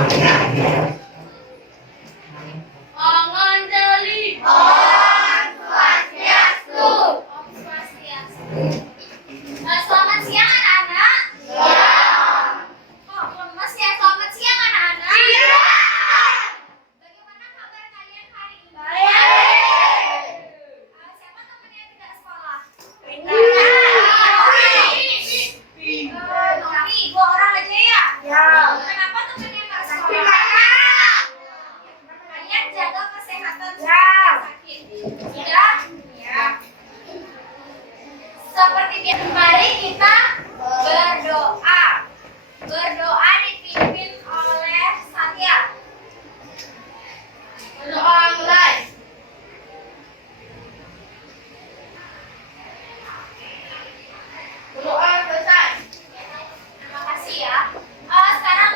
Om Anjali. Om Swastiastu. Selamat siang anak-anak. Kok lemes ya? Selamat siang anak-anak. Bagaimana kabar kalian hari ini? Siapa teman yang tidak sekolah? Novi, 2 orang aja ya? Kenapa teman yang nggak sekolah? Kalian jaga kesehatan sakit. Ya. Seperti biasa, mari kita berdoa. Berdoa dipimpin oleh Satya. Berdoa mulai. Berdoa selesai. Terima kasih ya. Sekarang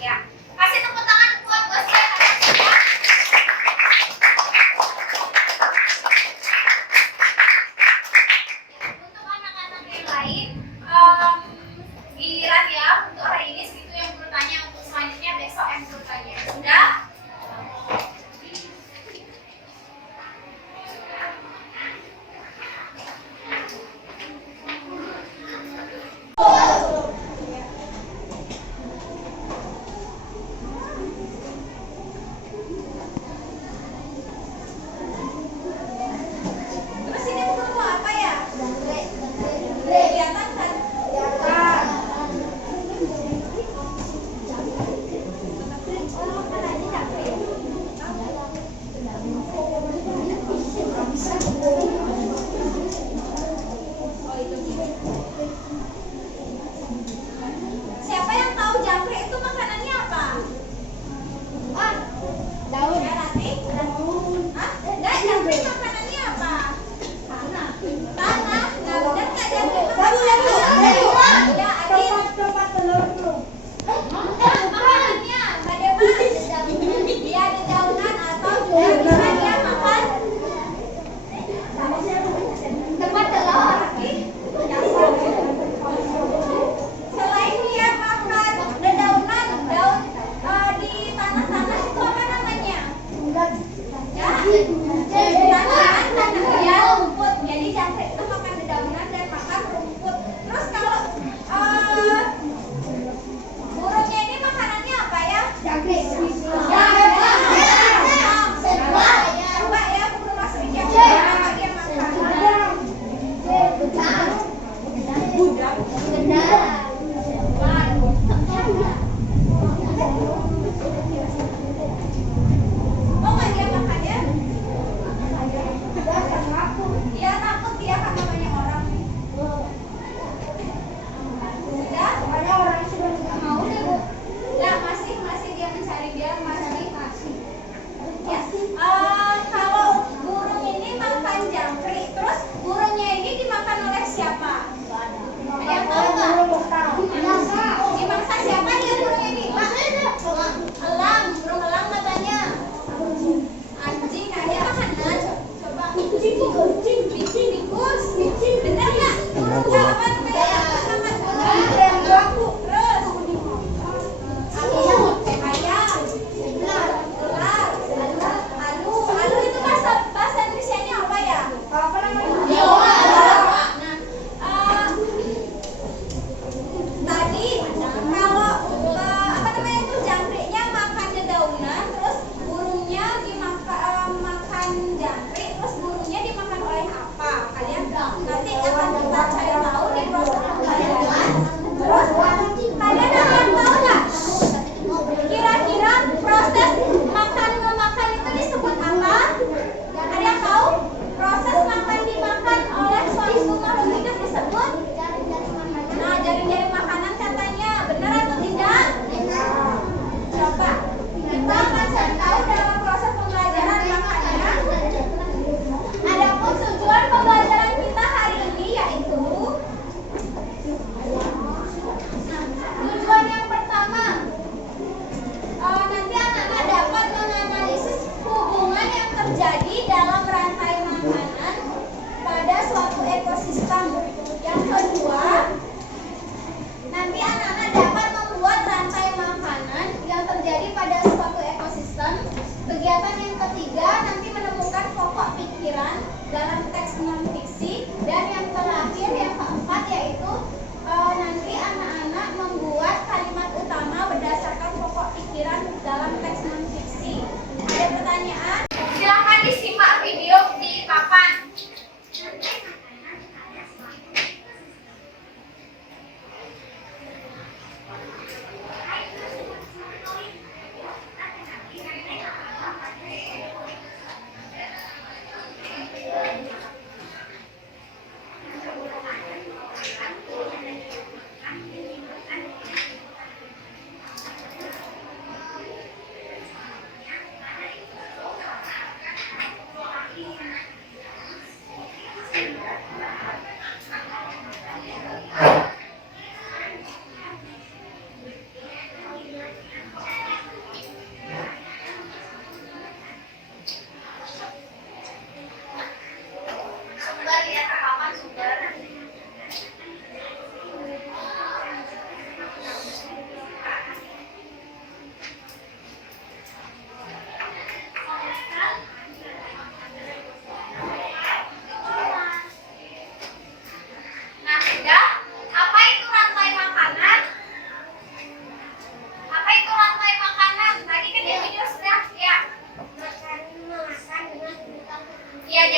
Ya. Kasih tepuk tangan buat bosnya kalian semua. Untuk anak-anak yang lain, giliran ya untuk hari ini segitu yang bertanya. Untuk selanjutnya besok yang bertanya. Sudah? Terus ini buku apa ya? Kelihatan kan? Siapa yang tahu jangkrik itu makanannya apa? Daun. Ya, Rati? Hah? Enggak, jangkrik makanannya apa? Tanah. Tanah. Nah, benar nggak jangkrik makanannya? Ya, Adin. Makanannya, Mbak Dema. Dia dedaunan atau juga bisa dia makan tempat telur. Selain dia makan dedaunan, daun di tanah-tanah itu apa namanya? Ya, tanah ya, rumput. Jadi jangkrik itu makan dedaunan dan makan rumput. Terus kalau burungnya ini makanannya apa ya? Jangkrik. Ya, coba ya burung aslinya apa dia makan? Oh, nggak dia makan ya? Dia takut dia karena banyak orang. Sudah? Mau deh Bu. Nggak, masih dia mencari dia masih. Ya, kalau burung ini makan jangkrik, terus burungnya ini dimakan oleh siapa? Ada yang tahu nggak? Dimangsa siapa dia burung ini? Elang, burung elang matanya. Anjing, nah dia makanan. Coba. Tikus. Benar nggak? Burungnya apa namanya? Terus ayam. Ular. Alu itu bahasa Indonesianya apa ya? Tadi kalau apa namanya itu jangkriknya makan dedaunan, terus burungnya makan jangkrik, terus burungnya dimakan oleh apa? Kalian nanti akan kita cari tahu di proses pembelajaran. Terus kalian akan tahu nggak? Kira-kira proses makan itu disebut apa? Ada yang tahu? Proses makan dimakan oleh suatu makhluk hidup disebut? Nah, jaring-jaring makanan katanya. Benar atau tidak? Coba. Kita akan cari tahu dalam proses pembelajaran makanya. Adapun tujuan pembelajaran kita hari ini yaitu tujuan yang pertama, nanti anak-anak dapat menganalisis hubungan yang terjadi dalam rantai makanan pada suatu ekosistem. Yang kedua, nanti anak-anak dapat membuat rantai makanan yang terjadi pada suatu ekosistem. Kegiatan yang ketiga, nanti menemukan pokok pikiran dalam teks non-fiksi. Dan yang terakhir, yang keempat, yaitu nanti anak-anak membuat kalimat utama berdasarkan pokok pikiran dalam teks non-fiksi. Ada pertanyaan? Silahkan disimak video di papan.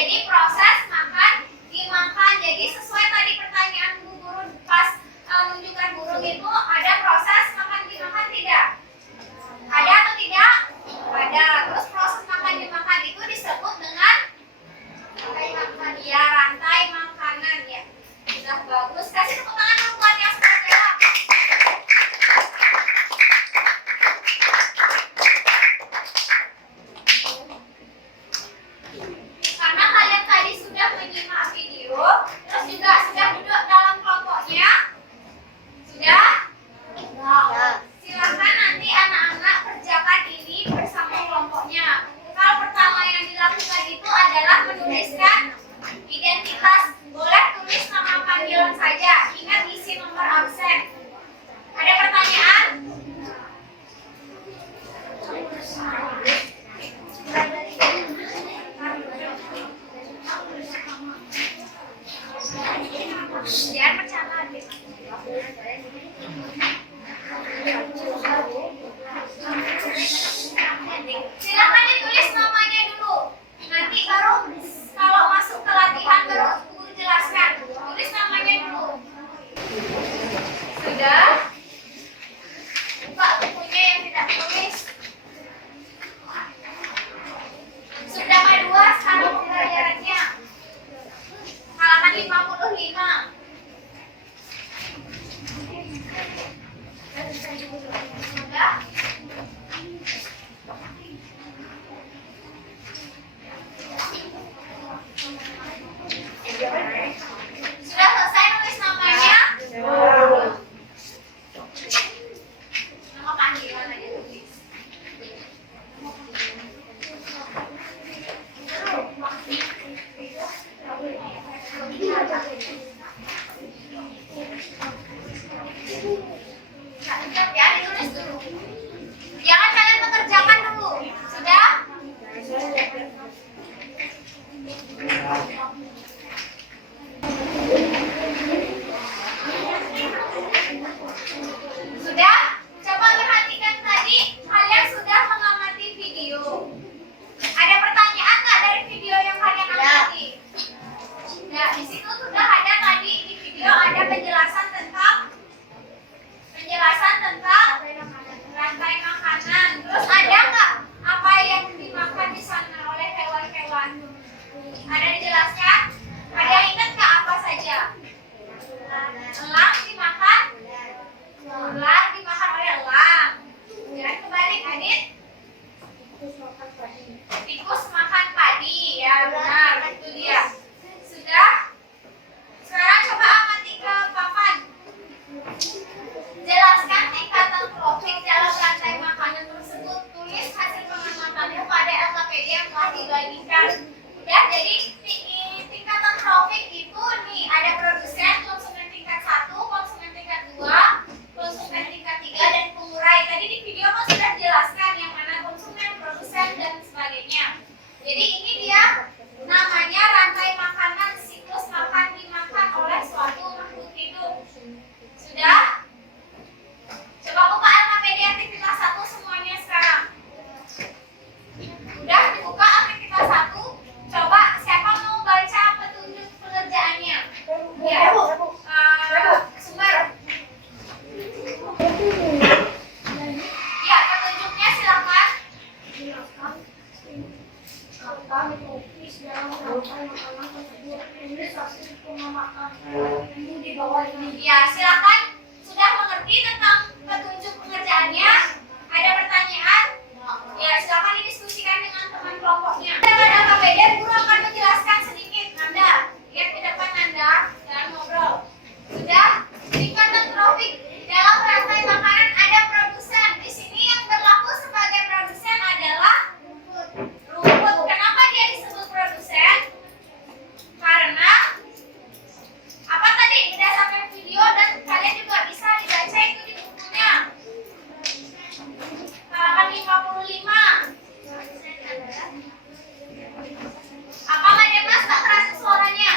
jadi proses makan dimakan. Jadi sesuai tadi pertanyaan Bu Guru pas menunjukkan burung itu, ada proses makan dimakan tidak? Ada atau tidak? Ada. Terus proses makan dimakan itu disebut dengan rantai makan. Ya, rantai makanan ya. Sudah bagus. Kasih tepuk tangan dulu buat yang sudah jawab. Karena kalian tadi sudah menyimak video, terus juga sudah duduk dalam kelompoknya. Sudah? Silakan nanti anak-anak kerjakan ini bersama kelompoknya. Hal pertama yang dilakukan itu adalah menuliskan identitas. Boleh tulis nama panggilan saja. Ingat isi nomor absen. Ada pertanyaan? Jangan bercanda. Silakan ditulis namanya dulu. Nanti baru kalau masuk ke latihan baru Guru jelaskan. Tulis namanya dulu. Sudah? Buka bukunya yang tidak tulis. Sudah kedua sekarang pembelajarannya. Halaman 55. Sudah? Sudah selesai nulis namanya? Nama panggilan aja tulis. Ya, ditulis dulu. Jangan kalian mengerjakan dulu. Sudah? Sudah? Coba perhatikan tadi, kalian sudah mengamati video. Ada pertanyaan nggak dari video yang kalian amati? Ya, di situ sudah ada tadi di video ada penjelasan tentang rantai makanan. Terus ada nggak apa yang dimakan di sana oleh hewan-hewan? Ada dijelaskan? Ada yang ingat nggak apa saja? Elang dimakan? Ular dimakan oleh elang. Jangan kebalik, Adit. Tikus makan padi, ya benar, itu dia. Sudah? Sekarang coba amati ke papan. Jelaskan tingkatan trofik dalam rantai makanan tersebut. Tulis hasil pengamatanmu pada LKPD yang telah dibagikan. Ya, jadi tingkatan trofik itu nih ada produsen, konsumen tingkat 1, konsumen tingkat 2, konsumen tingkat 3, dan pengurai. Tadi di video kan sudah dijelaskan yang mana konsumen, produsen, dan sebagainya. Jadi ini dia namanya rantai makanan, siklus makan dimakan oleh suatu makhluk hidup. Sudah? Coba buka LKPD aktivitas 1 semuanya sekarang. Udah dibuka aktivitas 1. Coba siapa mau baca petunjuk pengerjaannya? Ya, sumber. Ya, petunjuknya silakan. Ya, silakan. Sudah mengerti tentang petunjuk pengerjaannya? Ada pertanyaan? Ya, silakan didiskusikan dengan teman kelompoknya. Pada KPD, guru akan menjelaskan sedikit. Nanda, lihat ke depan Nanda, jangan ngobrol. Sudah? Tingkatan trofik dalam rantai makanan ada produsen. Di sini yang berlaku sebagai produsen adalah rumput. Kenapa dia disebut produsen? Karena apa tadi? Berdasarkan video dan kalian juga bisa dibaca itu di bukunya. Halaman 55. Apa nggak ada mas? Tak terasa suaranya?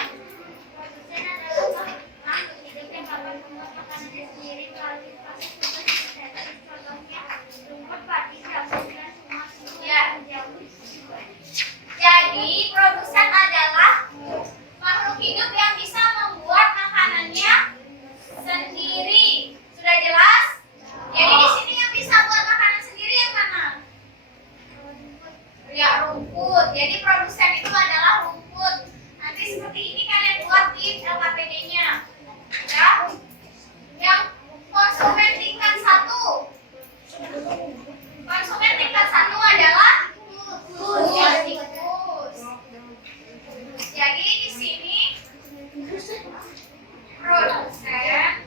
Ya. Jadi produsen adalah Jadi produsen itu adalah rumput. Nanti seperti ini kalian buat di LKPD-nya. Ya. Yang konsumen tingkat 1. Konsumen tingkat 1 adalah tikus. Jadi di sini produsen,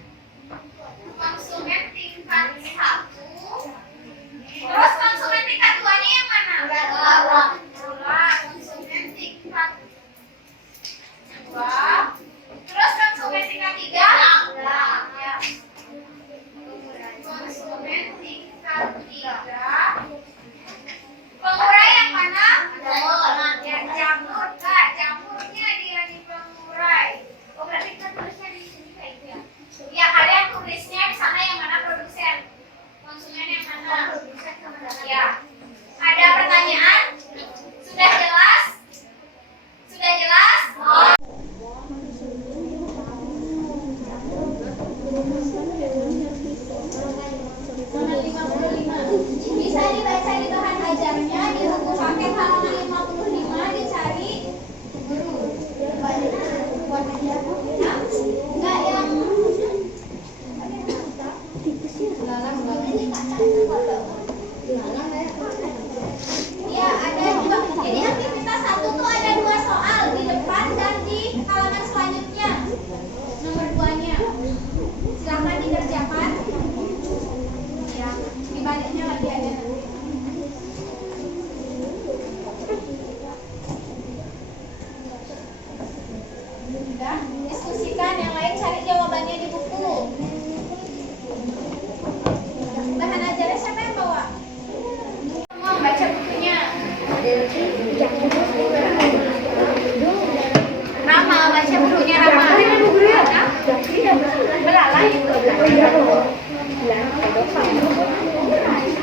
konsumen tingkat 1. Terus konsumen tingkat 2-nya yang mana? Konsumen tingkat 2. Terus konsumen tingkat 3? Ya. Konsumen tingkat 3. Pengurai yang mana? Ya, jamur, Kak. Jamurnya dia di pengurai. Oh, berarti kita tulisnya di sini kayak gitu ya? Ya, kalian tulisnya di sana yang mana produsen. Konsumen yang mana? Ya. Ada pertanyaan? Sudah jelas? Sudah jelas? Bisa dibaca di bahan ajarnya di buku paket halaman 55, dicari guru. Enggak yang ya ada dua. Jadi aktivitas 1 tuh ada 2 soal di depan dan di halaman selanjutnya. Nomor 2-nya. Silakan dikerjakan. Ya, di baliknya lagi ada nanti. Sudah, diskusikan yang lain, cari jawabannya di buku. Bahan ajarnya siapa yang bawa? Semua baca bukunya. Rama, baca bukunya Rama. Belalai itu.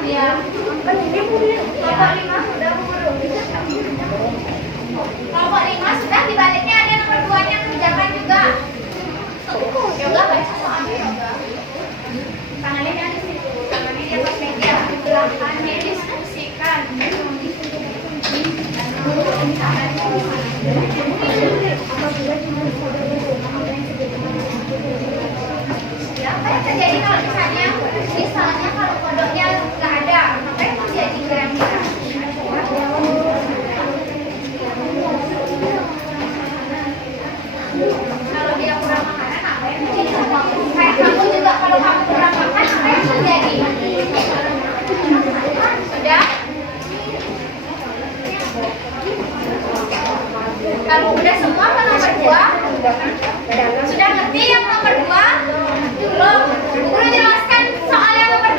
Ya. Kelompok 5 sudah Kelompok 5 sudah, di baliknya ada nomor 2-nya, kerjakan juga. Yoga baca soalnya yoga. Tangannya ada di situ. Tangannya di atas meja. Belakangnya diskusikan. Ya, apa yang terjadi kalau misalnya kalau kodoknya nggak ada, apa yang terjadi kira-kira? Kalau dia kurang makanan, apa yang terjadi? Kayak kamu juga, kalau kamu kurang makan, apa yang terjadi? Sudah? Kalau udah semua ke nomor 2? Sudah ngerti yang nomor 2? Belum? Guru jelaskan soal yang nomor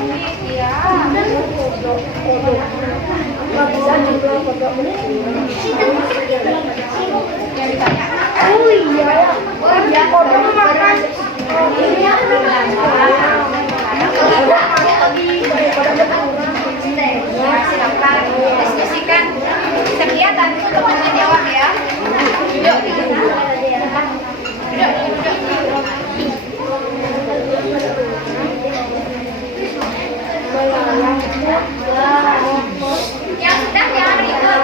Iya. Nggak bisa juga foto menit. Yang ditanya kan? Oh iya. Oh iya. Foto makan. Iya. Ya, silakan diskusikan. Kegiatan itu untuk menjawab ya. Duduk. Yang sudah jangan ribut.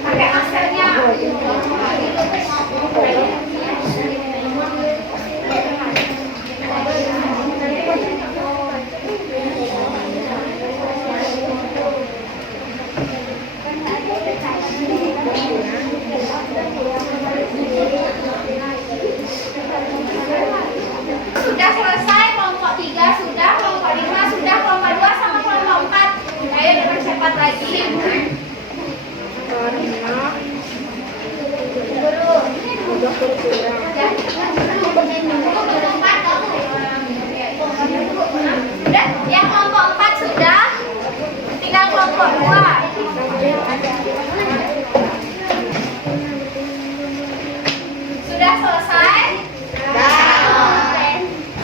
Pakai maskernya. Sudah selesai, kelompok 3 sudah, kelompok 5 sudah, kelompok 2 sama kelompok 4. Ayo dipercepat lagi. Guru. Sudah, yang kelompok 4 sudah. Tinggal kelompok 2. Sudah selesai?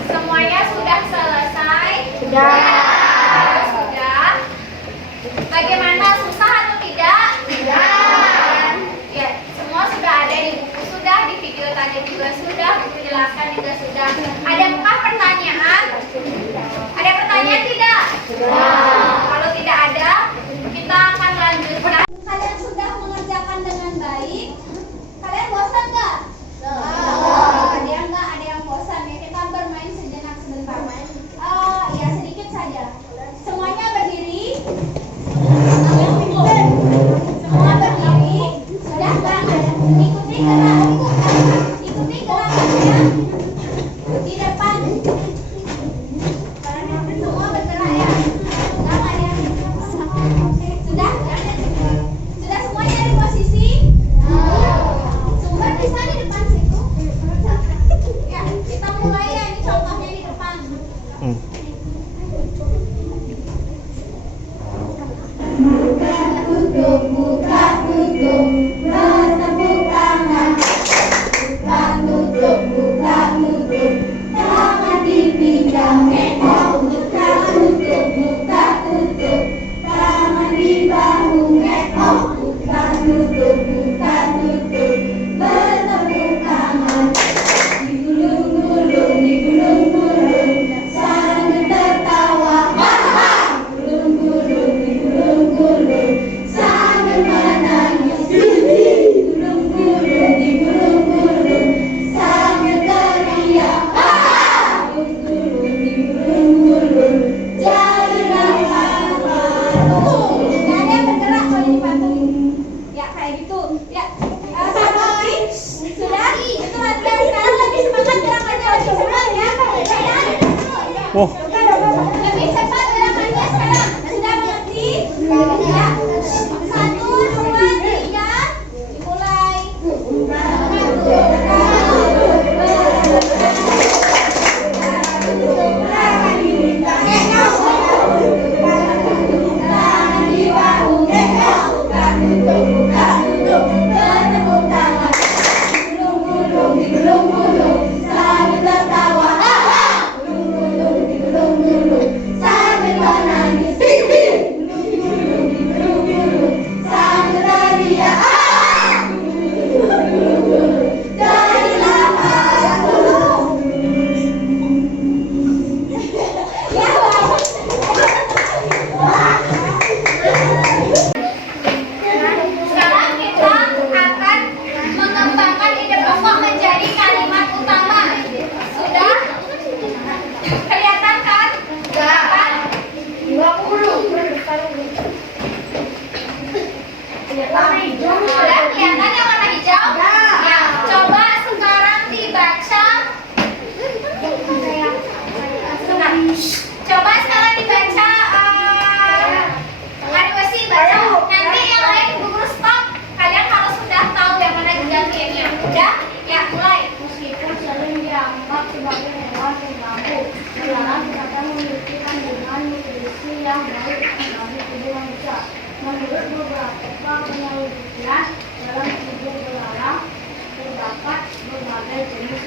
Semuanya sudah selesai? Sudah. Bagaimana, susah atau tidak? Ya, semua sudah ada di buku, sudah di video tadi juga sudah, buku jelaskan juga sudah. Adakah pertanyaan? Ada pertanyaan tidak? Kalau tidak ada, kita akan lanjutkan. Kalian sudah mengerjakan dengan baik? Kalian bosan nggak? Ada yang bosan ya. Kita bermain sejenak sebentar. Ya sedikit saja. Semuanya berdiri. Semua berdiri. Sudah kan? Ikuti gerakannya di depan. Semua bergerak ya. Sudah? Sudah semuanya di posisi? Sumber bisa di depan situ. Ya, kita mulai ya. Ini contohnya di depan. Buka tutup, bertepuk tangan. Buka tutup, tangan dipinggang. Buka tutup, tangan di bahu. Buka tutup, bertepuk tangan. Digulung-gulung, sambil tertawa. Digulung-gulung, sambil menangis. Digulung-gulung, sambil teriak. Digulung-gulung, jadi patung. Nggak ada yang bergerak kalau ini patung. Ya kayak gitu. Ya. Satu lagi. Sudah? Itu latihan sekarang lebih semangat gerakannya lebih cepat ya. Oh. Lebih cepat gerakannya sekarang. Sudah mengerti? Ya. 1, 2, 3. Dimulai. Digulung-gulung, sambil tertawa. Digulung-gulung,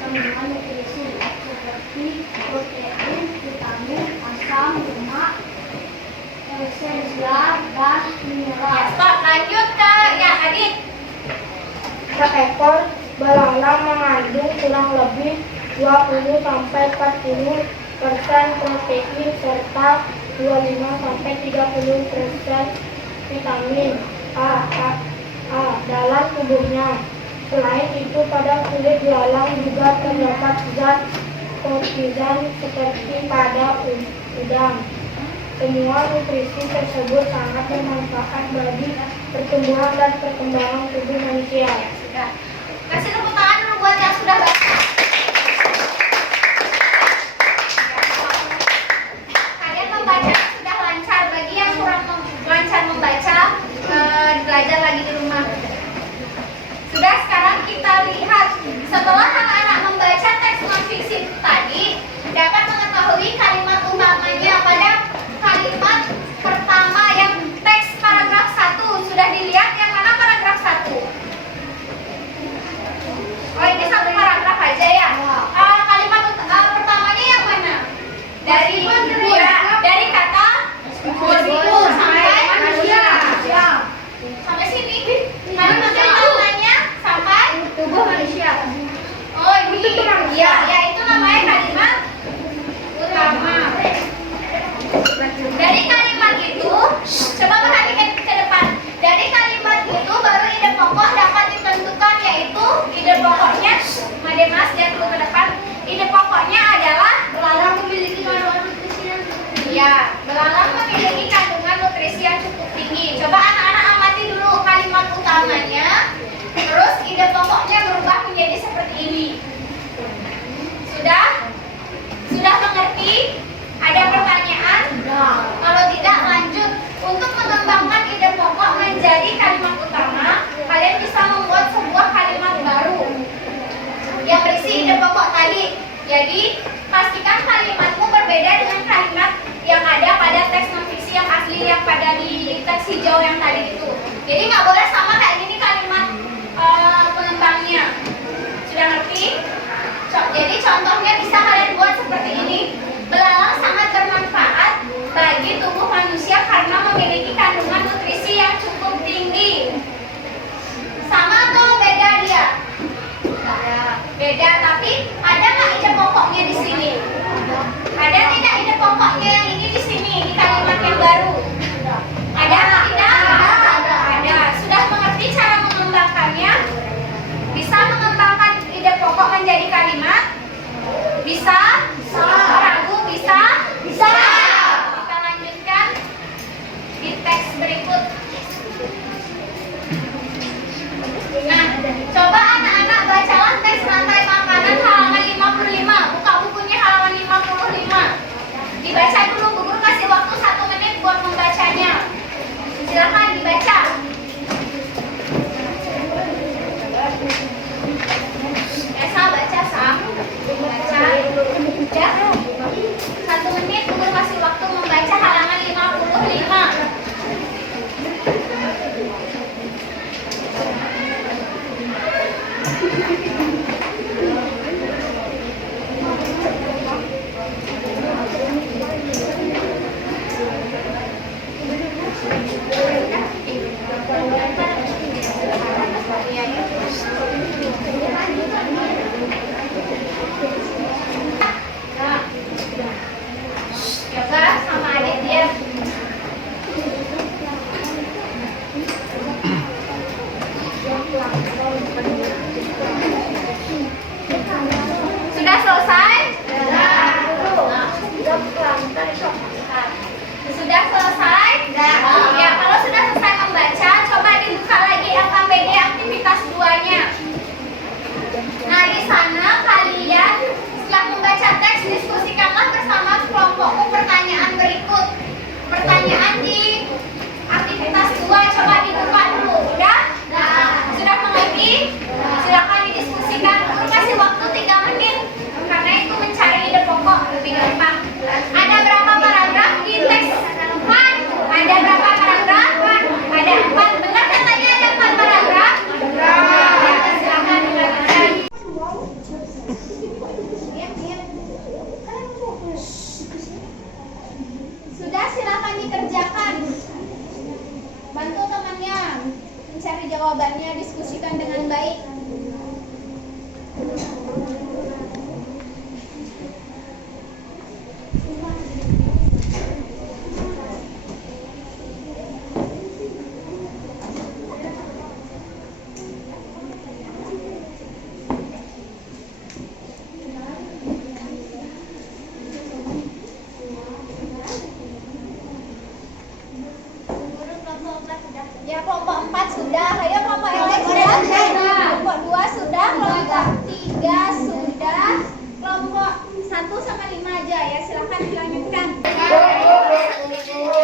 kandungan nutrisi seperti protein, vitamin, asam, lemak, esensial, dan mineral. Ya, stop. Lanjut ke ya Adit. Seekor belalang mengandung kurang lebih 20-40% protein serta 25-30% vitamin A dalam tubuhnya. Selain itu, pada kulit belalang juga terdapat zat kortizon seperti pada udang. Semua nutrisi tersebut sangat bermanfaat bagi pertumbuhan dan perkembangan tubuh manusia. Sudah. Kasih tepuk tangan dulu buat yang sudah baca. Kalian membaca sudah lancar. Bagi yang kurang lancar membaca, belajar lagi di rumah. Sudah, sekarang kita lihat setelah anak-anak membaca teks non-fiksi tadi, dapat mengetahui kalimat utamanya pada kalimat pertama yang teks paragraf 1. Sudah dilihat yang mana paragraf 1? Oh, ini satu paragraf aja ya. Kalimat pertamanya yang mana? Dari dari kata individu sampai manusia. Sampai sini. Kalimat pertamanya sampai Tubuh manusia. oh ini. Ya, itu namanya kalimat utama. Dari kalimat itu, coba perhatikan ke depan. Dari kalimat itu baru ide pokok dapat ditentukan, yaitu ide pokoknya, Mas lihat dulu ke depan. Ide pokoknya adalah belalang memiliki kandungan nutrisi yang tinggi. Ya, belalang memiliki kandungan nutrisi yang cukup tinggi. Coba anak-anak amati dulu kalimat utamanya. Terus ide pokoknya berubah menjadi seperti ini. Sudah? Sudah mengerti? Ada pertanyaan? Kalau tidak, lanjut. Untuk mengembangkan ide pokok menjadi kalimat utama, kalian bisa membuat sebuah kalimat baru yang berisi ide pokok tadi. Jadi, pastikan kalimatmu berbeda dengan kalimat yang ada pada teks non-fiksi yang asli yang pada di teks hijau yang tadi itu. Jadi, nggak boleh sama kayak gini kalimat pengembangnya. Sudah ngerti? Jadi, contohnya bisa kalian buat seperti ini. Belalang sangat bermanfaat bagi tubuh manusia karena memiliki kandungan nutrisi yang cukup tinggi. Sama atau beda dia? Beda, tapi ada nggak ide pokoknya di sini? Ada tidak ide pokoknya yang ini di sini di kalimat yang baru? Ada atau tidak? Ada. Sudah mengerti cara mengembangkannya? Bisa mengembangkan ide pokok menjadi kalimat? Bisa? Ragu? Bisa? Bisa. Kita lanjutkan di teks berikut. Nah, coba anak-anak bacalah teks rantai makanan halaman 55. Buka bukunya halaman 55. Dibaca dulu, Bu Guru kasih waktu 1 menit buat membacanya. Silakan dibaca. Esa baca, Sam. Baca. Ya. 1 menit, Bu Guru kasih waktu membaca halaman 55. Coba sama adik dia.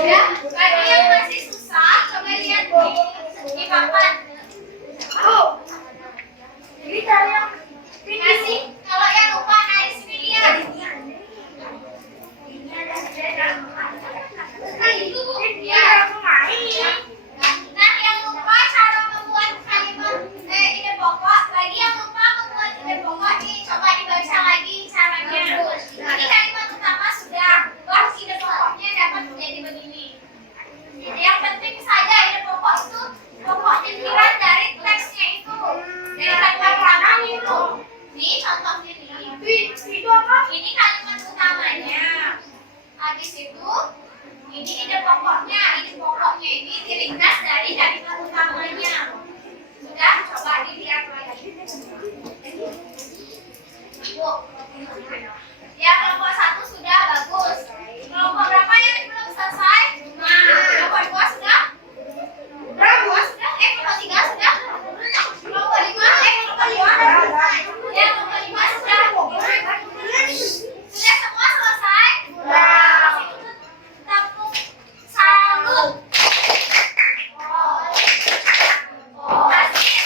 Ya, bagi yang masih susah, coba lihat di papan. Ini cari yang Kasih, kalau yang lupa, nah di sini lihat. Ya. Nah, yang lupa cara membuat kalimat ide pokok. Bagi yang lupa membuat ide pokok nih, coba dibaca lagi caranya. Ini kalimat utama sudah, wah ide pokoknya dapat menjadi begini. Yang penting saja ide pokok itu pokok pikiran dari teksnya itu, dari kalimat utama itu. Nih contohnya nih. itu apa? Ini kalimat utamanya. Habis itu ini ide pokoknya ini diringkas dari kalimat utamanya. Sudah, coba dilihat lagi. Bu. Ya, kelompok 1 sudah bagus. Kelompok berapa yang belum selesai? Nah, kelompok 2 sudah? Kelompok 2 sudah? Kelompok 3 sudah? Kelompok 5? Kelompok 5? Ya, kelompok 5 sudah. Sudah semua selesai? Tepuk salut. Kasih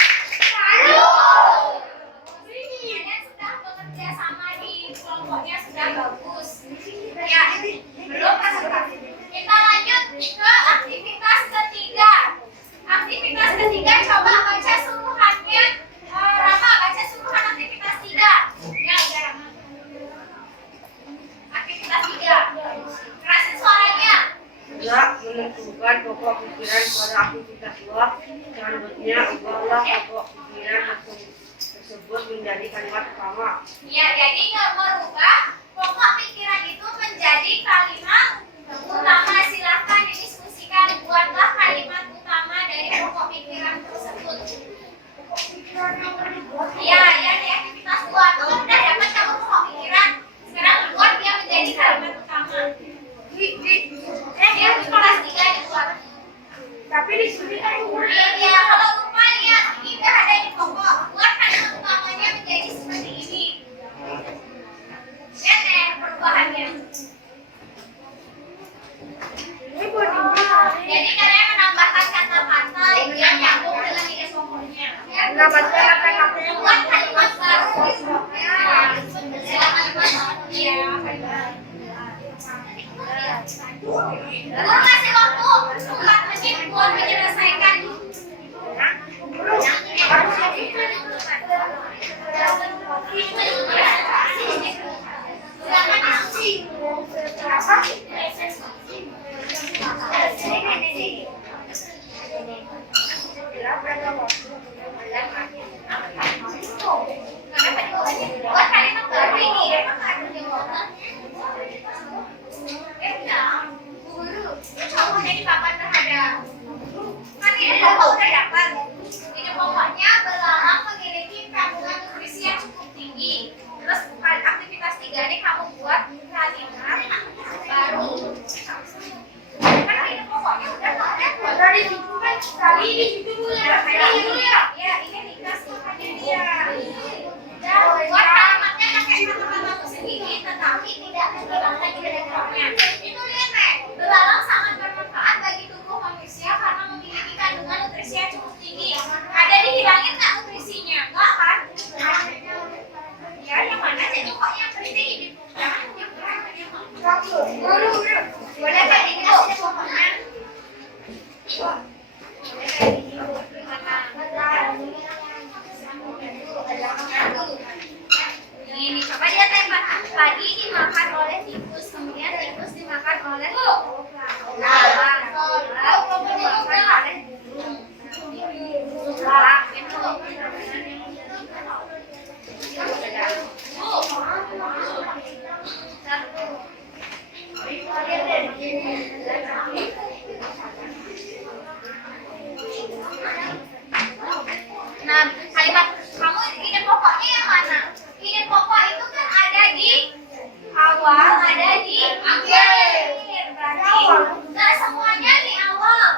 salut. Kalian sudah bekerja sama di kelompoknya sudah bagus. Ya, belum kita lanjut ke aktivitas ketiga. Aktivitas ketiga coba baca suruhannya. Rama baca suruhan aktivitas 3. Ya, udah Rama. Aktivitas 3. Kerasin suaranya. Tidak menentukan pokok pikiran pada aktivitas 2. Selanjutnya ubahlah pokok pikiran tersebut menjadi kalimat utama. Ya, jadi merubah pokok pikiran itu menjadi kalimat utama. Silakan didiskusikan, buatlah kalimat utama dari pokok pikiran tersebut. Ya, ya di aktivitas 2 itu kan udah dapat kamu pokok pikiran. Sekarang buat dia menjadi kalimat utama. Dia kelas 3 dibuat. Tapi di sini kan Iya, kalau lupa lihat ini udah ada di pokok. Buat kalimat utamanya menjadi seperti ini. Lihat ya perubahannya. ini buat dibuat. Jadi kalian menambahkan kata-kata yang nyambung dengan ide pokoknya. Menambahkan kata-kata yang Buat kalimat baru. Ya, silakan buat. Iya. Guru kasih waktu 4 menit buat menyelesaikan. Silakan diskusi. Buat kalimat baru ini guru, contohnya di papan ada. Kan ini pokok udah dapat. Ini pokoknya belalang memiliki kandungan nutrisi yang cukup tinggi. Terus aktivitas 3 ini kamu buat kalimat baru. Kan ini pokoknya udah ada. Dari situ kan tadi di situ Ya, ini dikasih dia. Dan buat kalimatnya pakai kata-katamu sendiri, tetapi tidak menghilangkan ide pokoknya. Itu lihat nih, belalang sangat bermanfaat bagi tubuh manusia karena memiliki kandungan nutrisi yang cukup tinggi. Ada dihilangin nggak nutrisinya? Enggak kan? Ya, yang mana jadi kok yang penting ini? Guru, boleh kayak gini ide pokoknya? Ini coba lihat tempat pagi dimakan oleh tikus, kemudian tikus dimakan oleh belalang. Nah, kalimat kamu ide pokoknya yang mana? Ide pokok itu kan ada di awal, ada di akhir. Berarti nggak semuanya di awal.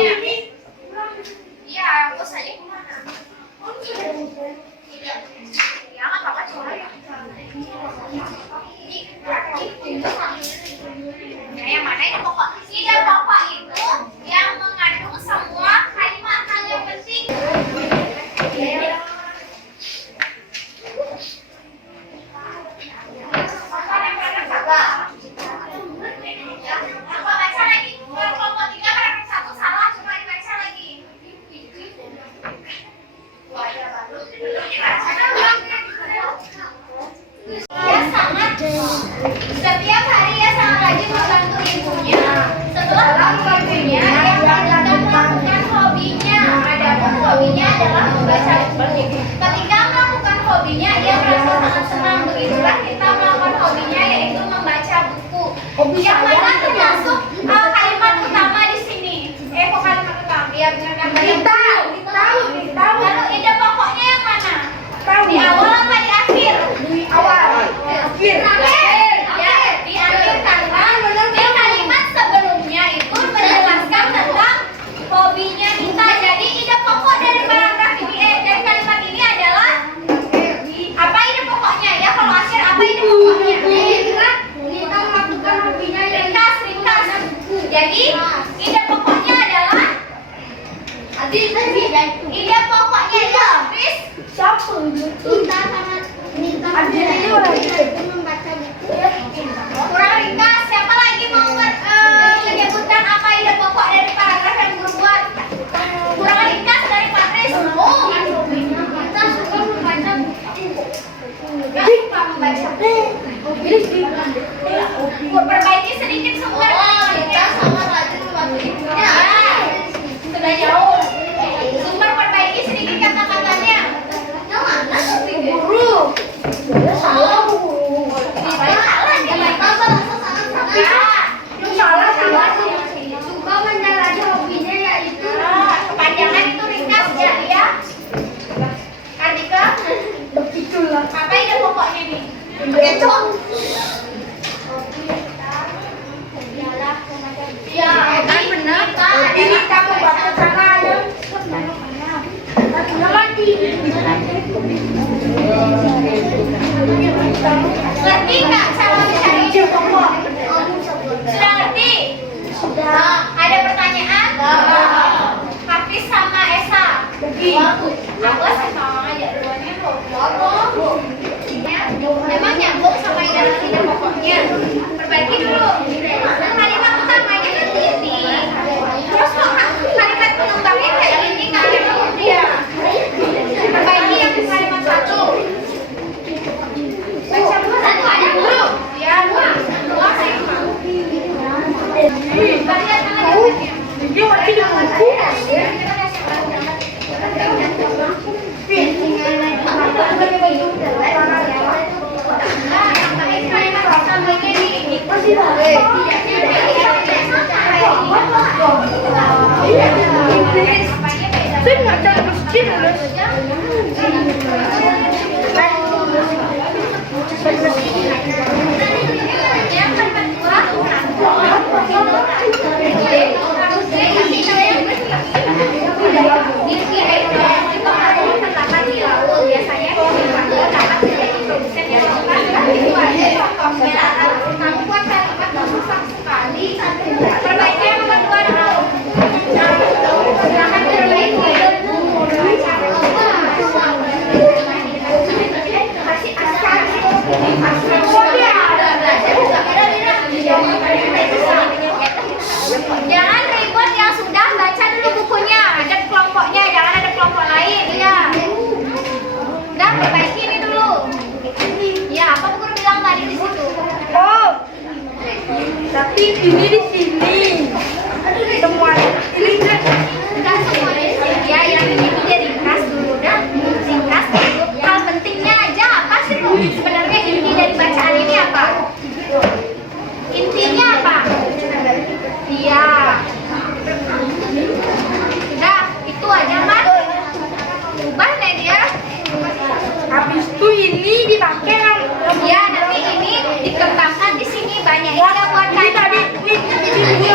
pokoknya. Iya, bos aja kemana? Iya. Ya nggak apa-apa coba ya. Ya, yang mana ini pokok? Ide pokok itu yang mengandung semua kalimat yang penting. Apa baca lagi? Kelompok 3 paragraf 1 salah, coba dibaca lagi. Ya sangat. Setiap hari ya sangat rajin membantu ibunya. Setelah membantu ibunya, ia melanjutkan melakukan hobinya. Adapun hobinya adalah membaca buku. Ketika melakukan hobinya, ia merasa sangat senang. Begitulah kita melakukan hobinya, yaitu membaca buku. Yang mana termasuk kalimat utama di sini. Kok kalimat utama? Ya benar-benar tahu. Lalu ide pokoknya yang mana? Di awal apa di akhir? Di awal. Akhir. Ya, di akhir di kalimat sebelumnya itu menjelaskan tentang hobinya kita. Jadi ide pokok dari paragraf ini dari kalimat ini adalah apa ide pokoknya ya? Kalau akhir apa ide pokoknya? Kita melakukan hobinya yang Ringkas. Jadi ide pokoknya adalah ide pokoknya itu habis siapa? kurang ringkas. Siapa lagi mau menyebutkan apa ide pokok dari paragraf yang berbuat kurang ringkas dari Patris? Kita suka membaca buku. Gak suka membaca. Perbaiki sedikit sumber. Kita sangat rajin membantu ibunya. Sudah jauh. Sumber perbaiki sedikit kata-katanya. Yang mana guru? Salah guru. Salah dia lagi. Salah. Suka menjalani hobinya yaitu Kepanjangan itu ringkas ya. Artikel. begitulah. Apa ide pokoknya nih? Begitu. Ya, Kan benar. Ini kamu baca sana ya. Lagi. ngerti nggak cara mencari ide pokok? Sudah ngerti? Sudah. Ada pertanyaan? Hafiz sama Esa. Aku sama aja duluannya loh. Memang nyambung sama ide pokoknya. Perbaiki dulu. Kalimat utamanya kan ini. Terus kok kalimat pengembangnya kayak gini nggak ada kemudian. Perbaiki yang kalimat 1. Baca dulu satu ada dulu. Ya dua sih. Lihat kalimatnya. Dia masih di buku. Saya nggak cari masjid Kamu buat kalimat yang susah sekali. Perbaiki yang nomor 2 dulu. Silakan perbaiki. Jangan ribut yang sudah baca dulu bukunya. Ada kelompoknya, jangan ada kelompok lain ya. Udah perbaiki ini dulu. Ya, apa guru bilang tadi di situ? Oh, tapi ini di sini. Semua ini Enggak semuanya di sini ya, yang ini diringkas dulu dah. Singkas dulu. Hal pentingnya aja apa sih Bu? Sebenarnya inti dari bacaan ini apa? Intinya apa? Iya. Udah, itu aja Mas. Ubah nih dia. habis itu ini dipakai Ya, nanti ini dikembangkan di sini banyak. Ini buat ini tadi kalian. ini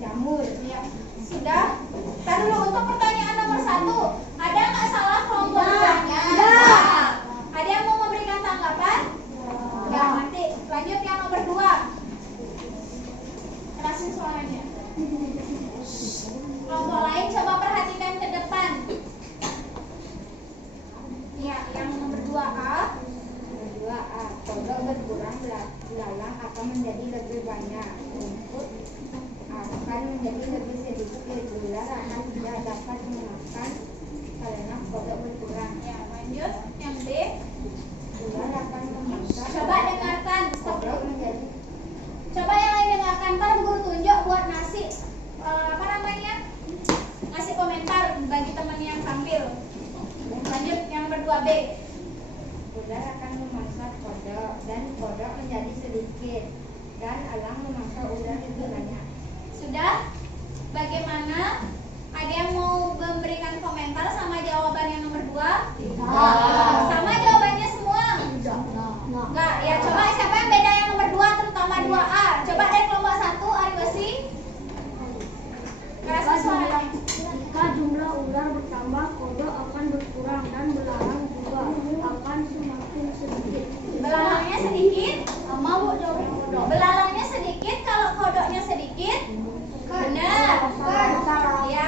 Jamur. Ya. Sudah. Tahan dulu untuk pertanyaan nomor 1. Ada nggak salah kelompok 2-nya? Ada yang mau memberikan tanggapan? Ya, nanti lanjut yang nomor 2. Kerasin suaranya. Kelompok lain coba perhatikan ke depan. Ya, yang nomor 2A. 2A. Kodok berkurang, belalang akan menjadi lebih banyak. Rumput akan menjadi lebih sedikit. Ular akan tidak dapat memakan karena kodok berkurang. Ya, lanjut yang B. Ular akan memakan. Coba dengarkan. Kodok menjadi. Coba yang lain dengarkan. Ntar guru tunjuk buat ngasih apa namanya? Ngasih komentar bagi teman yang tampil. Lanjut yang nomor 2B. Ular akan memangsa kodok dan kodok menjadi sedikit dan elang memangsa ular lebih banyak. Sudah? Bagaimana? Ada yang mau memberikan komentar sama jawaban yang nomor 2? Sama jawabannya semua? Enggak. Ya, coba siapa yang beda yang nomor 2 terutama 2A? Coba dari kelompok 1 Ariwesi. Kerasa suaranya. Jika jumlah ular bertambah, kodok akan berkurang dan belalang juga akan semakin sedikit. Belalangnya sedikit? Mau jawab kodok. Belalangnya sedikit kalau kodoknya sedikit? Benar. Ya,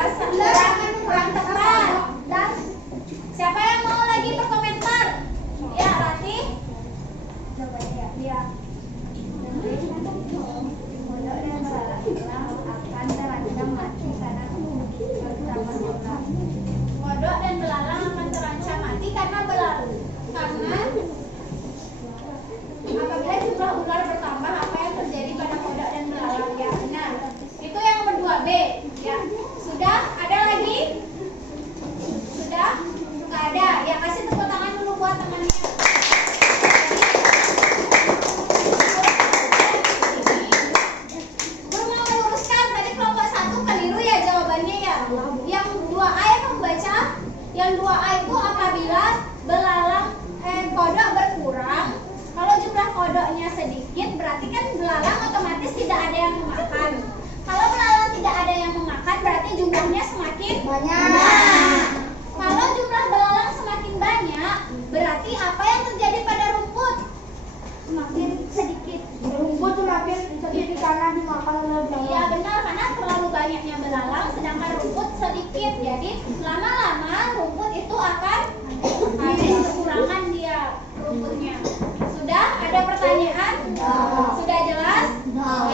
kurang tepat. Dan siapa yang mau lagi berkomentar? Ya, Rati. Ya. Kodok dan belalang akan terancam mati karena bertambah jumlah. Kodok dan belalang akan terancam mati karena apabila jumlah ular bertambah, apa yang terjadi pada kodok dan belalang? Ya, benar. Itu yang nomor 2B. Ya. Sudah? Ada lagi? Sudah? Nggak ada. Ya, kasih tepuk tangan dulu buat temannya. Guru mau meluruskan, tadi kelompok 1 keliru ya jawabannya ya. Yang 2A yang membaca, yang 2A itu apabila kodok berkurang, kalau jumlah kodoknya sedikit, berarti kan belalang otomatis tidak ada yang memakan. Kalau belalang tidak ada yang memakan, berarti jumlahnya semakin banyak. Kalau jumlah belalang semakin banyak, berarti apa yang terjadi pada rumput? Semakin sedikit. Rumput semakin sedikit karena dimakan oleh belalang. Iya benar, karena terlalu banyaknya belalang, sedangkan rumput sedikit. Jadi lama-lama rumput itu akan habis, kekurangan dia rumputnya. Sudah? Ada pertanyaan? Sudah jelas?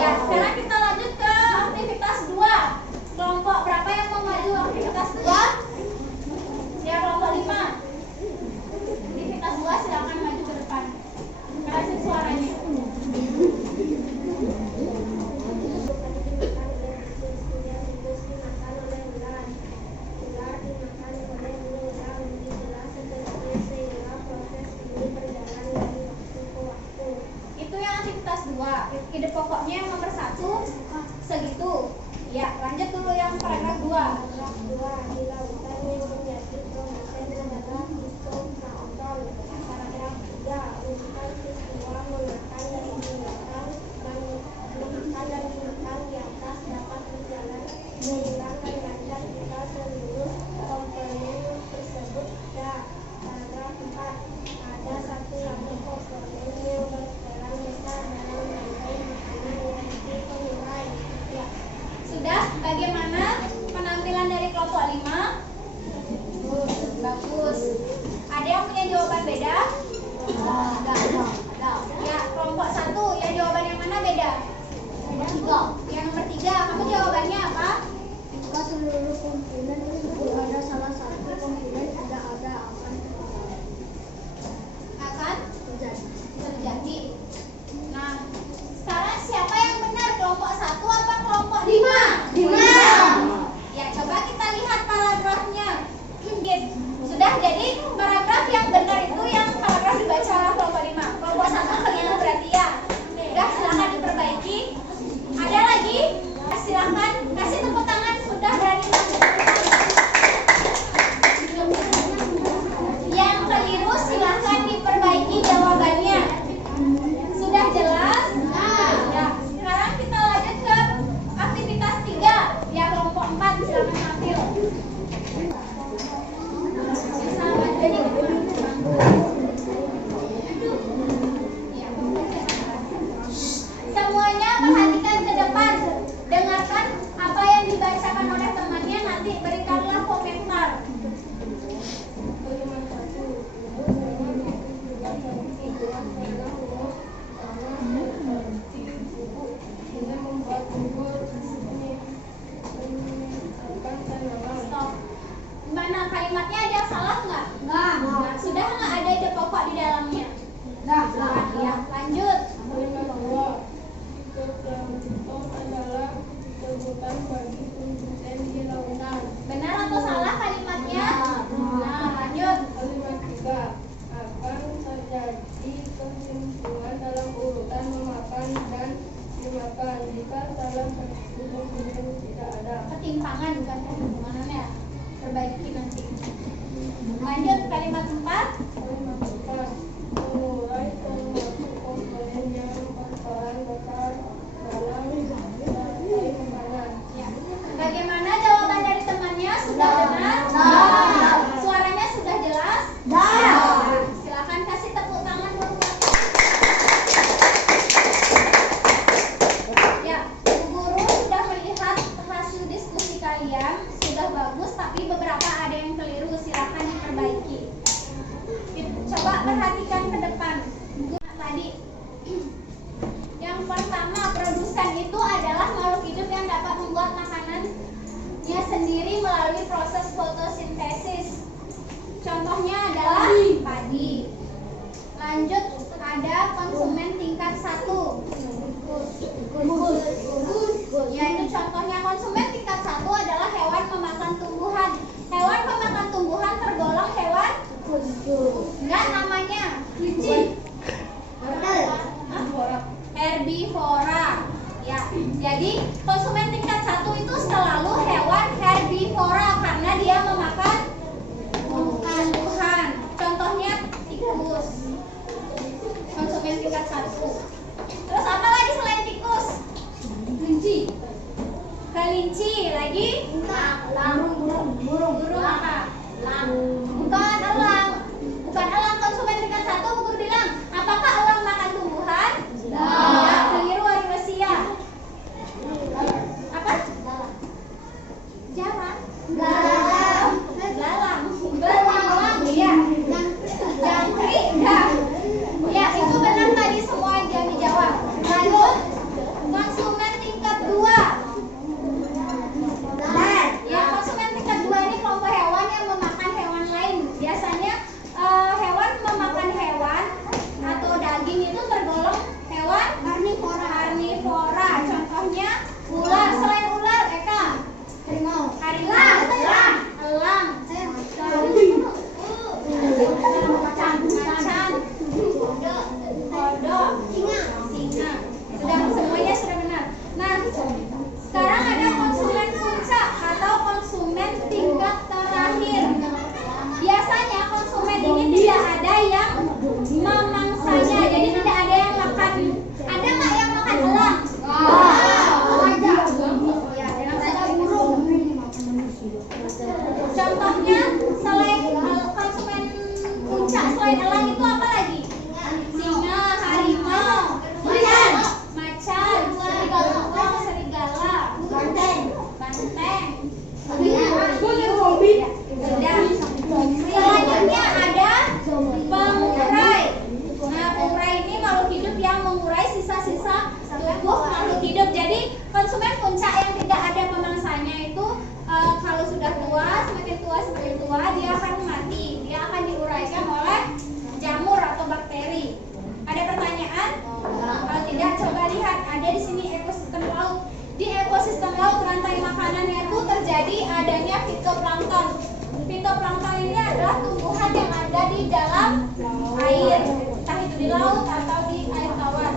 Ya, sekarang kita lanjut ke aktivitas 2. Kelompok berapa yang mau maju aktivitas 2? Ya, kelompok 5. Aktivitas 2 silakan maju ke depan. Kerasin suaranya. Itu yang aktivitas 2. Ide pokoknya yang nomor 1 segitu. Ya, lanjut dulu yang paragraf 2. Paragraf 2. Di lautan yang menjadi produsen adalah zooplankton. Paragraf 3. Urutan siswa memakan dan dimakan di atas dapat berjalan pulang dan lancar jika seluruh komponen tersebut ada. Paragraf 4. Ada satu lagi komponen yang berperan besar dalam rantai makanan yaitu pengurai. Ya. Sudah? Bagaimana penampilan dari kelompok 5? Bagus. Ada yang punya jawaban beda? Ada. Ya, kelompok 1 yang jawaban yang mana beda? Yang nomor 3. Kamu jawabannya apa? Jika seluruh komponen tersebut ada salah satu komponen tidak ada Akan terjadi. terjadi. Nah, sekarang siapa yang benar? Kelompok 1 apa kelompok 5? 5. Ya, coba kita lihat paragrafnya. Sudah, jadi ketimpangan bukan ketimpangannya. Perbaiki nanti. Lanjut kalimat 4. Mengurai termasuk komponen yang berperan besar dalam rantai makanan. Ya. Bagaimana jawaban dari temannya? Sudah benar? Suaranya sudah jelas? Silakan kasih tepuk tangan buat ya, Bu Guru sudah melihat hasil diskusi kalian, sudah bagus, tapi beberapa ada yang keliru, silakan diperbaiki. Coba perhatikan ke depan. Tadi yang pertama, produsen itu adalah makhluk hidup yang dapat membuat makanannya sendiri melalui proses fotosintesis. Contohnya adalah padi. Lanjut, ada konsumen tingkat 1. Yaitu contohnya konsumen tingkat 1 adalah hewan pemakan tumbuhan. Hewan pemakan tumbuhan tergolong hewan enggak namanya herbivora. Ya, jadi konsumen tingkat 1 itu selalu hewan herbivora karena dia memakan tumbuhan. Contohnya tikus. Konsumen tingkat 1. Terus apa lagi selain tikus? Kelinci lagi? Burung apa? Bukan elang. Konsumen tingkat 1 Bu Guru bilang, apakah elang makan tumbuhan? Ya, keliru Ariwesia. Apa? Jarang. Belalang. Ya. Jangkrik. Ya, itu benar tadi semua yang dijawab. Lanjut, konsumen tingkat 2. Ya, konsumen tingkat 2 ini kelompok hewan yang memakan hewan lain. Biasanya hewan memakan hewan atau daging itu tergolong hewan karnivora. Contohnya ular. Selain ular, Eka? Harimau. Elang. Macan. Kodok. Singa. Semuanya sudah benar. Nah, sekarang ada konsumen puncak atau konsumen tingkat terakhir. Biasanya konsumen ini tidak ada yang memangsanya, jadi tidak ada yang makan. Ada nggak yang makan elang? Ada. Ya, ada burung. Contohnya selain konsumen puncak selain elang itu apa lagi? Singa, harimau, macan, serigala, banteng. Selanjutnya ada pengurai. Nah, pengurai ini makhluk hidup yang mengurai sisa-sisa tubuh makhluk hidup. Jadi konsumen puncak yang tidak ada pemangsanya itu kalau sudah tua, semakin tua dia akan mati. Dia akan diuraikan oleh jamur atau bakteri. Ada pertanyaan? Kalau tidak, coba lihat. Ada di sini ekosistem laut. Di ekosistem laut rantai makanannya itu terjadi adanya fitoplankton. Fitoplankton ini adalah tumbuhan yang ada di dalam air, entah itu di laut atau di air tawar.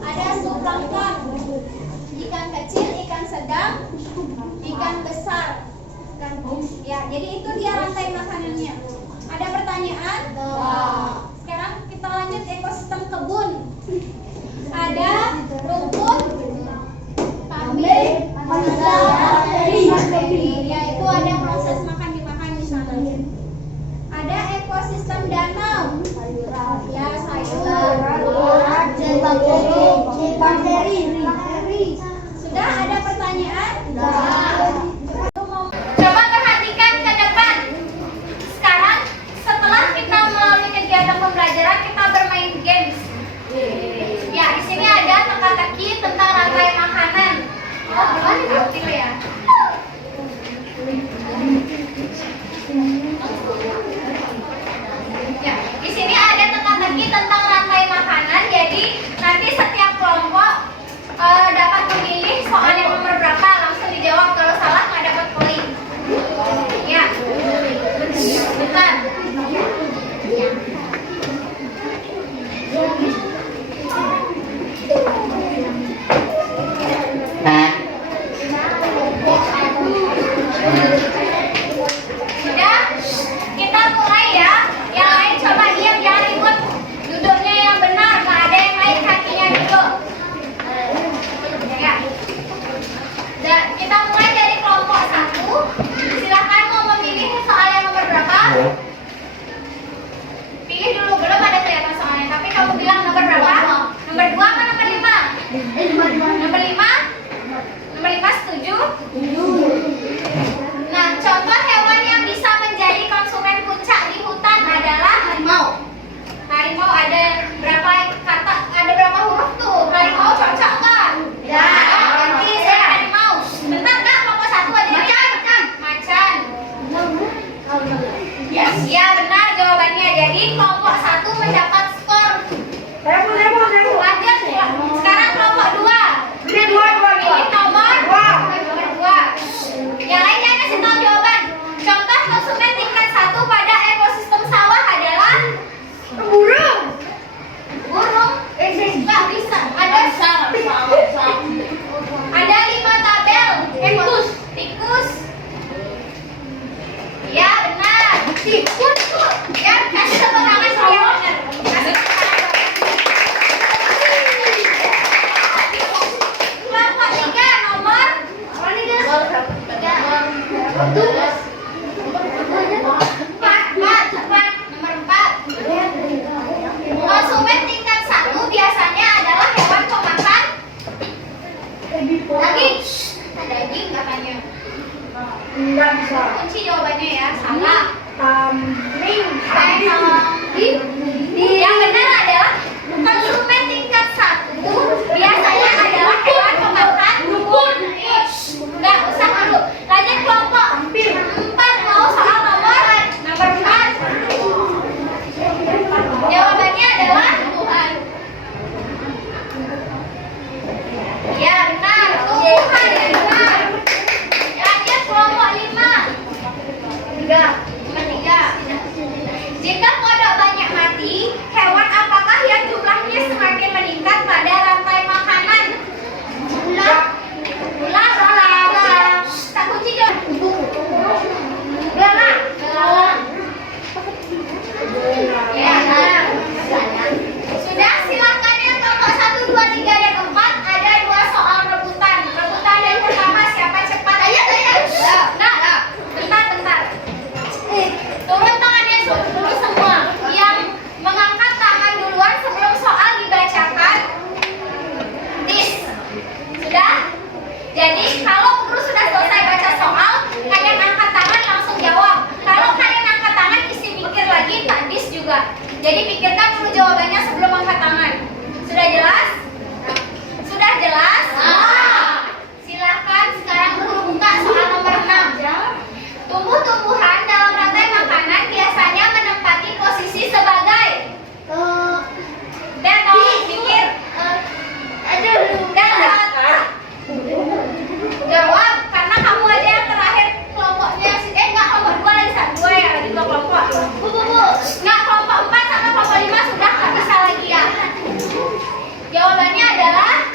Ada zooplankton, ikan kecil, ikan sedang, ikan besar. Ya, jadi itu dia rantai makanannya. Ada pertanyaan? Sekarang kita lanjut ekosistem kebun. Ada rumput, kambing, bakteri, yaitu ada proses makan dimakan di sana. Ada ekosistem danau. Ya, sayur, bakteri. Sudah ada pertanyaan? Coba perhatikan ke depan. Sekarang setelah kita melalui kegiatan pembelajaran, kita bermain games. Ya, di sini ada teka-teki tentang rantai makanan. Oh, gimana aktif ya? Ya, di sini ada teka-teki tentang rantai makanan. Jadi nanti setiap kelompok Nah, contoh hewan yang bisa menjadi konsumen puncak di hutan adalah harimau. Harimau ada berapa kata? Ada berapa huruf tuh? Harimau cocok nggak? Ya. Nanti saya harimau. Bentar nggak? Kelompok satu aja. Macan. Yes. Ya benar jawabannya. Jadi kelompok satu mendapat skor. Lanjut. Sekarang kelompok dua. Ini nomor dua. Yang lainnya kasih tahu jawaban. Contoh konsumen tingkat 1 pada ekosistem sawah adalah burung. Nggak bisa. Ada 5 tabel. Tikus. Ya benar. Tikus. Ya kasih tepuk tangan yang benar. Kasih tepuk tangan. Kelompok 3 nomor nomor 4. Konsumen tingkat 1 biasanya adalah hewan pemakan daging. Daging katanya. Kunci jawabannya ya, salah. Yang benar adalah konsumen tingkat 1 biasanya adalah hewan pemakan rumput. Nggak usah dulu. Lanjut kelompok 4 mau soal nomor 4. Jawabannya adalah tumbuhan. Ya benar, tumbuhan ya benar. Lanjut kelompok 5. Nomor 3. Jika kodok banyak mati, hewan apakah yang jumlahnya semakin meningkat pada rantai makanan? Ular. Tak kunci dong. Ya, sudah, silakan ya kelompok 1, 2, 3 dan 4 ada 2 soal rebutan. Rebutan yang pertama siapa cepat? Ayo. Nah, bentar. Turun tangannya dulu semua. Yang mengangkat tangan duluan sebelum soal dibacakan. Tis. Sudah? Jadi kalau guru sudah selesai baca soal, kalian angkat tangan langsung jawab. Kalau kalian angkat tangan isi mikir lagi, tandis juga. Jadi pikirkan dulu jawabannya sebelum angkat tangan. Sudah jelas? Sudah jelas? Silahkan sekarang guru buka soal nomor 6. Tumbuh-tumbuhan dalam rantai makanan biasanya menempati posisi sebagai dan pikir. Jawab, karena kamu aja yang terakhir kelompoknya. Enggak, kelompok 2 lagi 2 ya, lagi 2 kelompok. Enggak, kelompok 4 sama kelompok 5 sudah nggak bisa lagi ya. Jawabannya adalah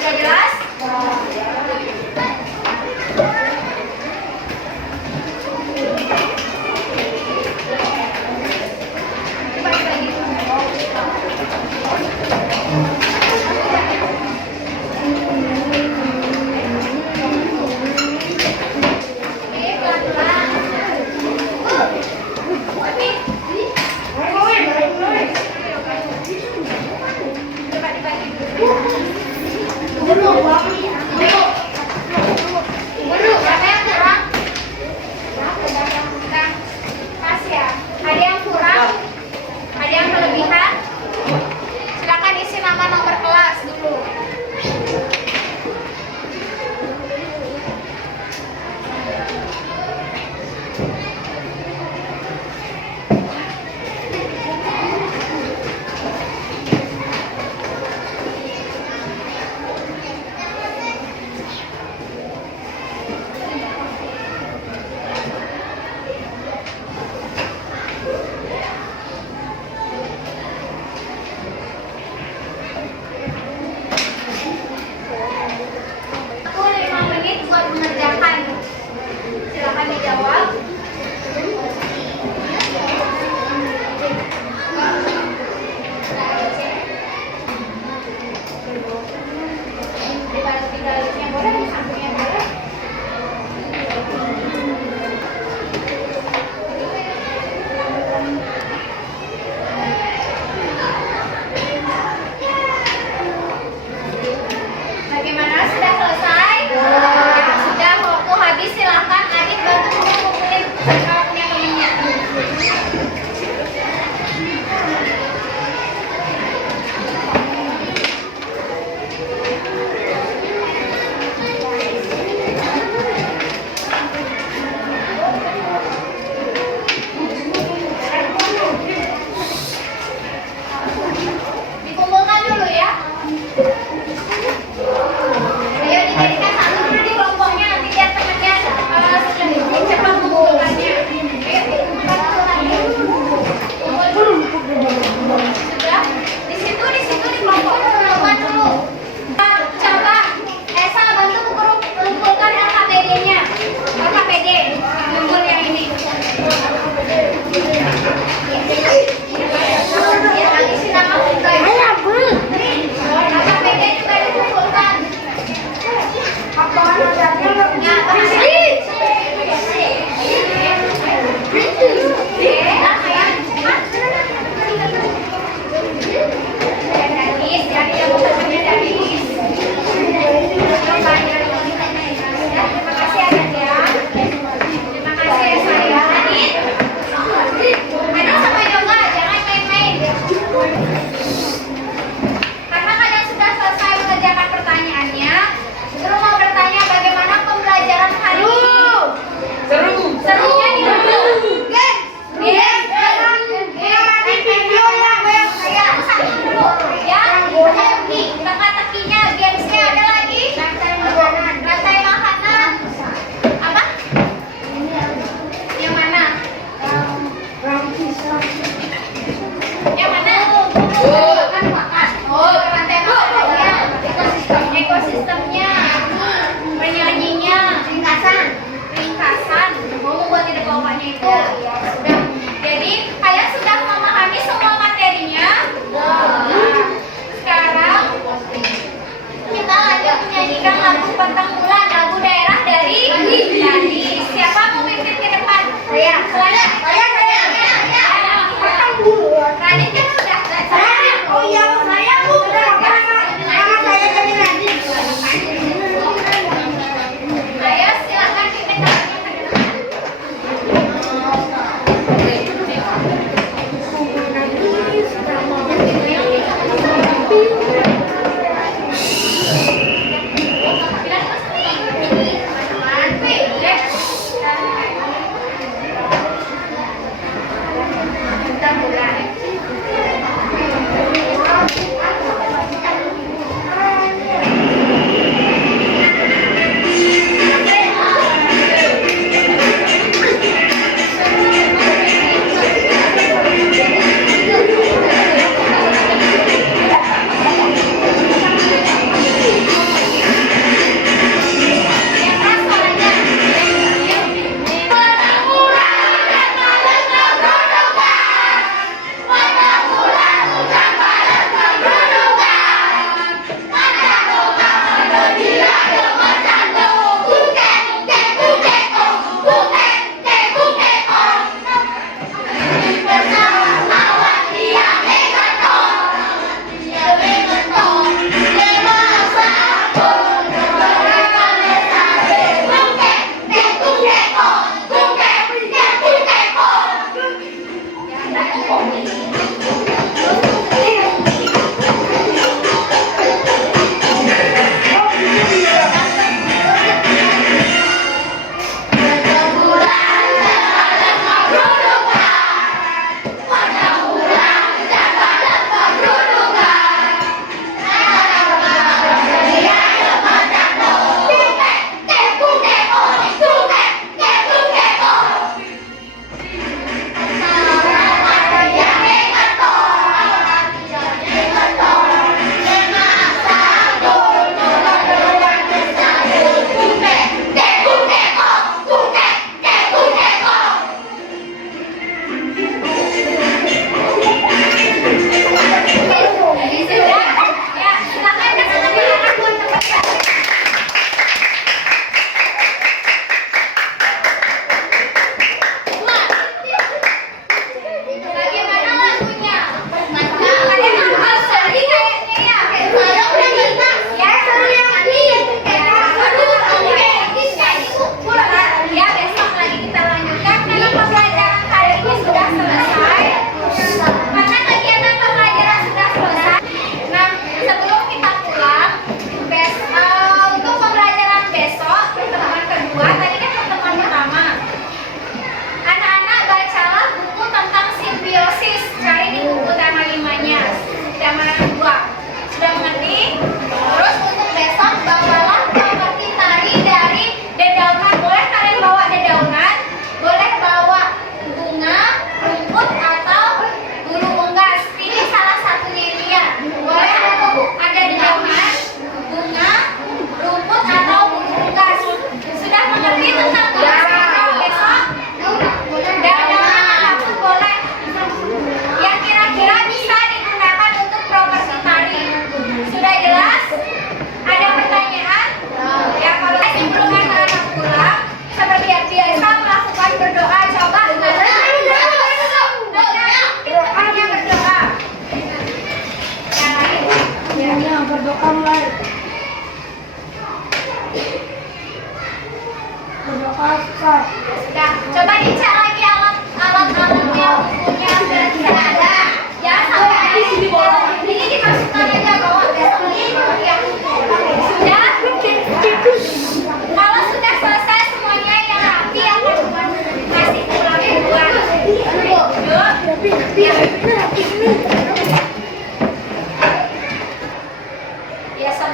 Sudah jelas?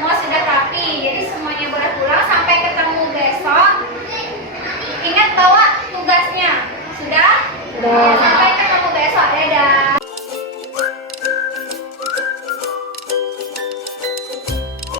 semua sudah rapi. Jadi semuanya boleh pulang. Sampai ketemu besok. Ingat bawa tugasnya. Sudah? Sampai ketemu.